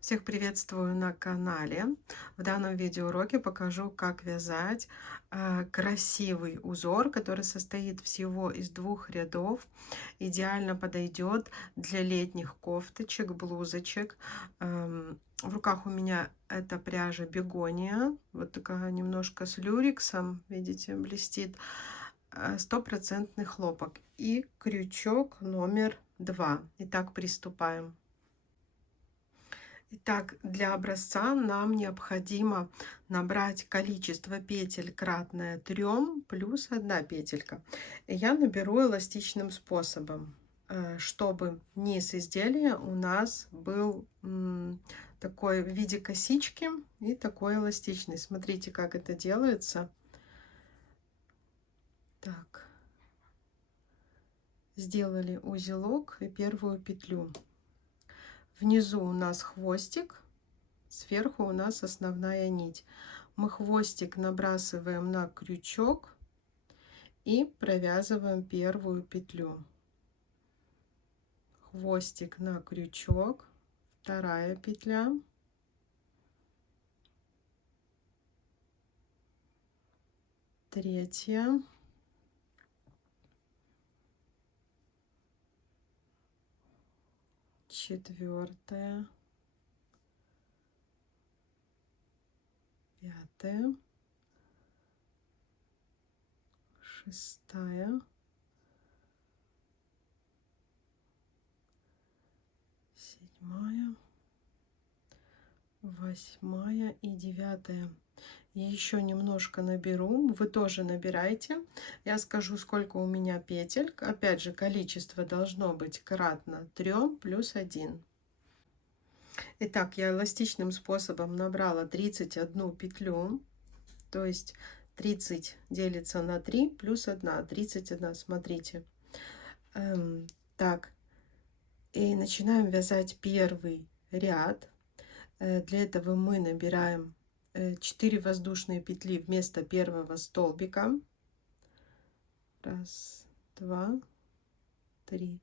Всех приветствую на канале. В данном видеоуроке покажу, как вязать красивый узор, который состоит всего из 2 рядов. Идеально подойдет для летних кофточек, блузочек. В руках у меня эта пряжа бегония, вот такая немножко с люрексом, видите, блестит. 100% хлопок и крючок номер 2. Итак, приступаем. Итак, для образца нам необходимо набрать количество петель кратное 3 плюс 1 петелька. Я наберу эластичным способом, чтобы низ изделия у нас был такой в виде косички и такой эластичный. Смотрите, как это делается. Так, сделали узелок и первую петлю. Внизу у нас хвостик, сверху у нас основная нить. Мы хвостик набрасываем на крючок и провязываем первую петлю. Хвостик на крючок, вторая петля. Третья. Четвертая. Пятая. Шестая. Седьмая. Восьмая и 9. Еще немножко наберу, вы тоже набирайте. Я скажу, сколько у меня петель. Опять же, количество должно быть кратно 3 плюс 1. Итак, я эластичным способом набрала 31 петлю, то есть 30 делится на 3 плюс 1, 31, смотрите. Так, и начинаем вязать первый ряд. Для этого мы набираем 4 воздушные петли вместо первого столбика. 1, 2, 3,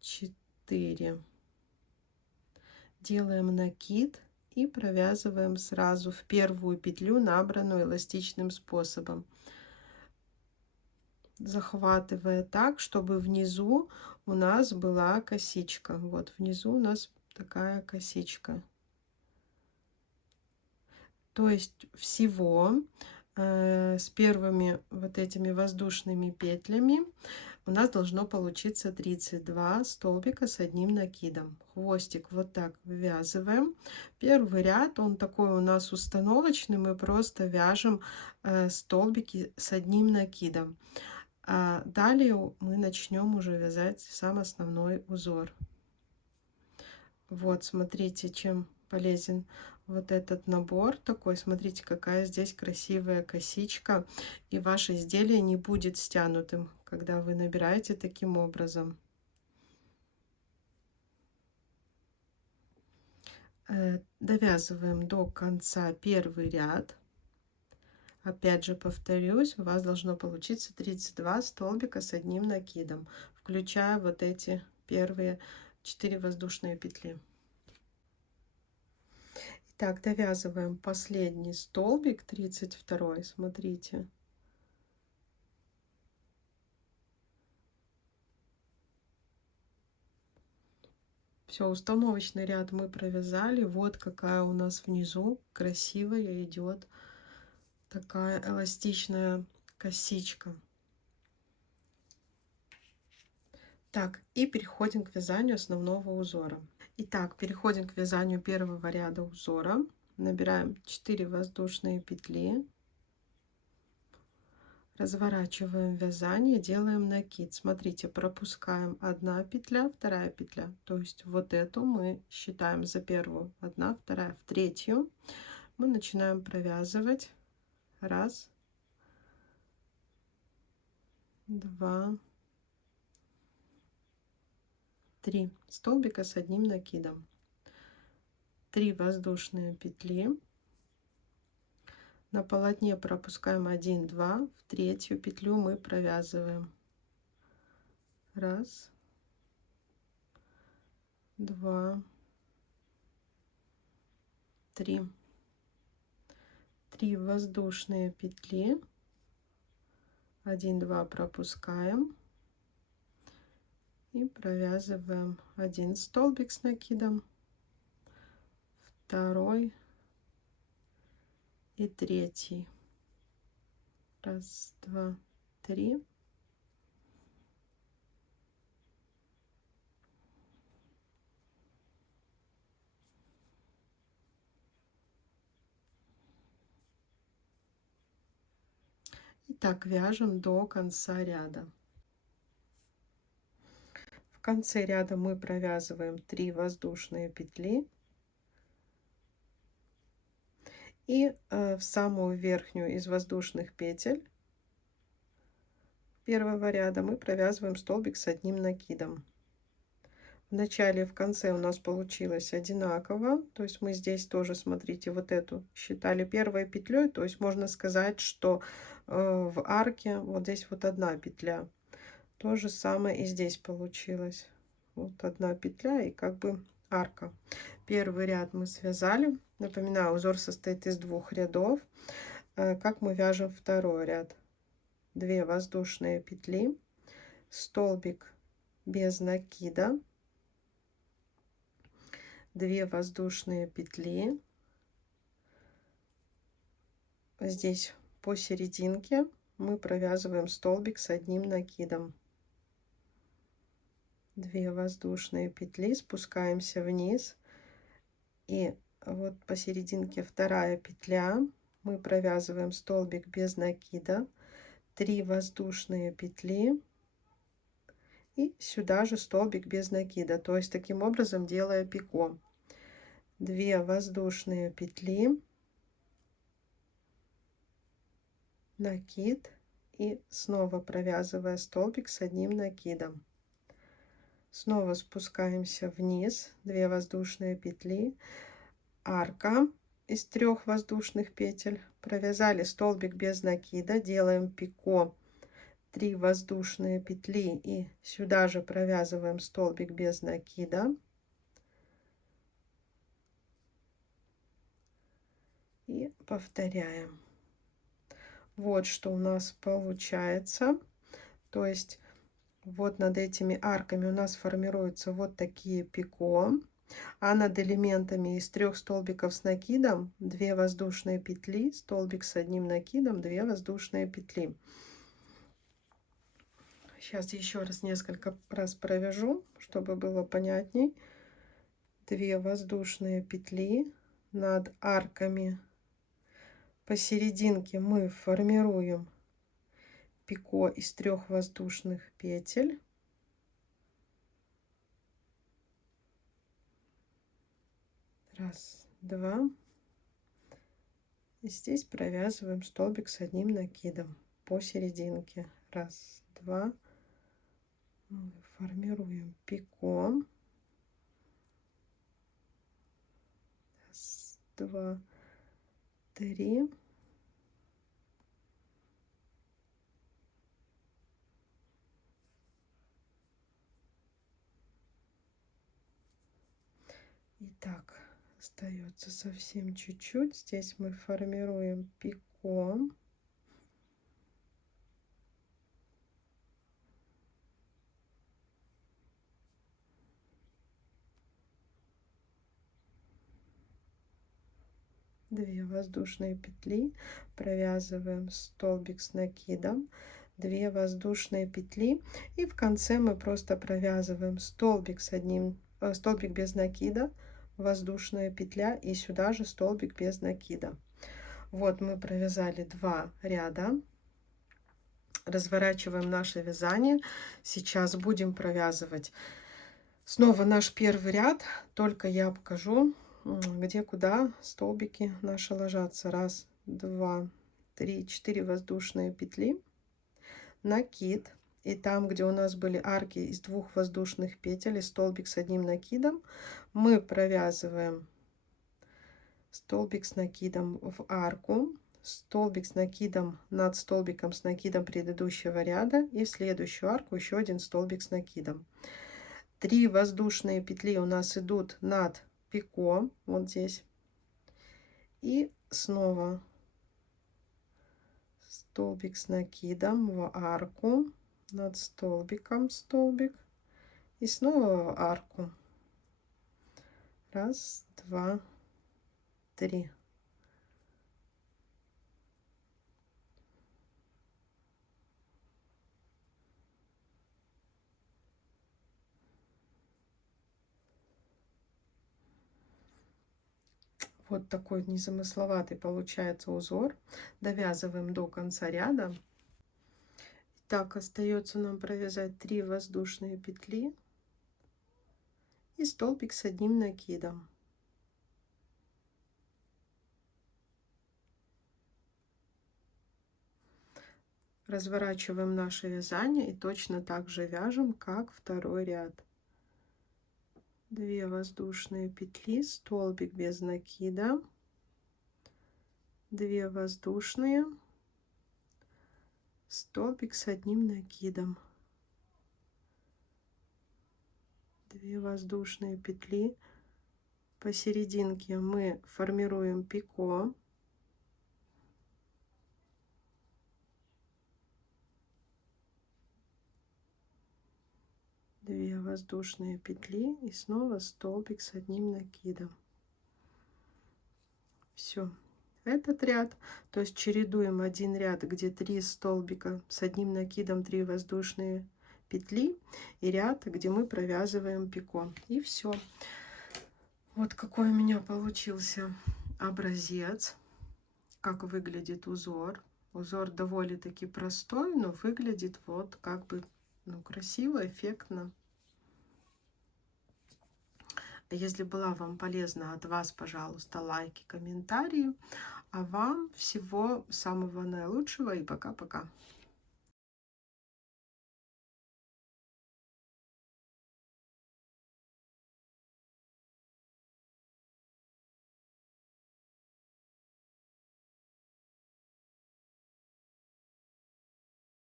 4. Делаем накид и провязываем сразу в первую петлю, набранную эластичным способом, захватывая так, чтобы внизу у нас была косичка. Вот внизу у нас такая косичка. То есть всего с первыми вот этими воздушными петлями у нас должно получиться 32 столбика с одним накидом. Хвостик вот так вывязываем. Первый ряд, он такой у нас установочный, мы просто вяжем столбики с одним накидом. А далее мы начнем уже вязать сам основной узор. Вот, смотрите, чем полезен вот этот набор такой. Смотрите, какая здесь красивая косичка. И ваше изделие не будет стянутым, когда вы набираете таким образом. Довязываем до конца первый ряд. Опять же повторюсь, у вас должно получиться 32 столбика с одним накидом, включая вот эти первые 4 воздушные петли. Так, довязываем последний столбик, 32, смотрите. Все, установочный ряд мы провязали. Вот какая у нас внизу красивая идет такая эластичная косичка. Так, и переходим к вязанию основного узора. Итак, переходим к вязанию первого ряда узора. Набираем 4 воздушные петли. Разворачиваем вязание, делаем накид. Смотрите, пропускаем 1 петля, 2 петля. То есть вот эту мы считаем за первую. 1, 2. В третью мы начинаем провязывать. 1, 2, 3 столбика с одним накидом. 3 воздушные петли. На полотне пропускаем 1, 2. В третью петлю мы провязываем. 1, 2, 3. 3 воздушные петли, 1, 2 пропускаем и провязываем 1 столбик с накидом, 2 и 3. 1, 2, 3. И так вяжем до конца ряда. В конце ряда мы провязываем 3 воздушные петли и в самую верхнюю из воздушных петель первого ряда мы провязываем столбик с одним накидом. В начале и в конце у нас получилось одинаково, то есть мы здесь тоже, смотрите, вот эту считали первой петлей, то есть можно сказать, что в арке вот здесь вот одна петля. То же самое и здесь получилось. Вот одна петля и как бы арка. Первый ряд мы связали. Напоминаю, узор состоит из 2 рядов. Как мы вяжем второй ряд? 2 воздушные петли, столбик без накида, 2 воздушные петли. Здесь посерединке мы провязываем столбик с одним накидом. 2 воздушные петли, спускаемся вниз, и вот посерединке вторая петля, мы провязываем столбик без накида, 3 воздушные петли и сюда же столбик без накида, то есть таким образом делая пико. 2 воздушные петли, накид и снова провязывая столбик с одним накидом. Снова спускаемся вниз, 2 воздушные петли, арка из 3 воздушных петель, провязали столбик без накида, делаем пико, 3 воздушные петли и сюда же провязываем столбик без накида. И повторяем. Вот что у нас получается. То есть вот над этими арками у нас формируются вот такие пико, а над элементами из 3 столбиков с накидом 2 воздушные петли, столбик с одним накидом, 2 воздушные петли. Сейчас еще раз несколько раз провяжу, чтобы было понятней. 2 воздушные петли над арками. Посерединке мы формируем пико из 3 воздушных петель. Раз, два. И здесь провязываем столбик с одним накидом посерединке. Раз, два. Формируем пико. Раз, два, 3. Итак, остается совсем чуть-чуть. Здесь мы формируем пико. Две воздушные петли, провязываем столбик с накидом, 2 воздушные петли, и в конце мы просто провязываем столбик с одним столбик без накида, воздушная петля и сюда же столбик без накида. Вот мы провязали 2 ряда. Разворачиваем наше вязание. Сейчас будем провязывать снова наш первый ряд, только я покажу, где куда столбики наши ложатся. Раз, два, 3, 4 воздушные петли, накид, и там, где у нас были арки из 2 воздушных петель и столбик с одним накидом, мы провязываем столбик с накидом в арку, столбик с накидом над столбиком с накидом предыдущего ряда и в следующую арку еще один столбик с накидом. 3 воздушные петли у нас идут над пико, вот здесь. И снова столбик с накидом в арку, над столбиком столбик. И снова в арку. Раз, два, три. Вот такой незамысловатый получается узор. Довязываем до конца ряда. Так, остается нам провязать 3 воздушные петли и столбик с одним накидом. Разворачиваем наше вязание и точно так же вяжем, как второй ряд. 2 воздушные петли, столбик без накида, 2 воздушные, столбик с одним накидом, 2 воздушные петли. Посерединке мы формируем пико. Две воздушные петли и снова столбик с одним накидом. Все, этот ряд, то есть чередуем один ряд, где 3 столбика с одним накидом, 3 воздушные петли, и ряд, где мы провязываем пико. И все. Вот какой у меня получился образец, как выглядит узор. Узор довольно-таки простой, но выглядит вот как бы, ну, красиво, эффектно. Если была вам полезна от вас, пожалуйста, лайки, комментарии. А вам всего самого наилучшего и пока-пока.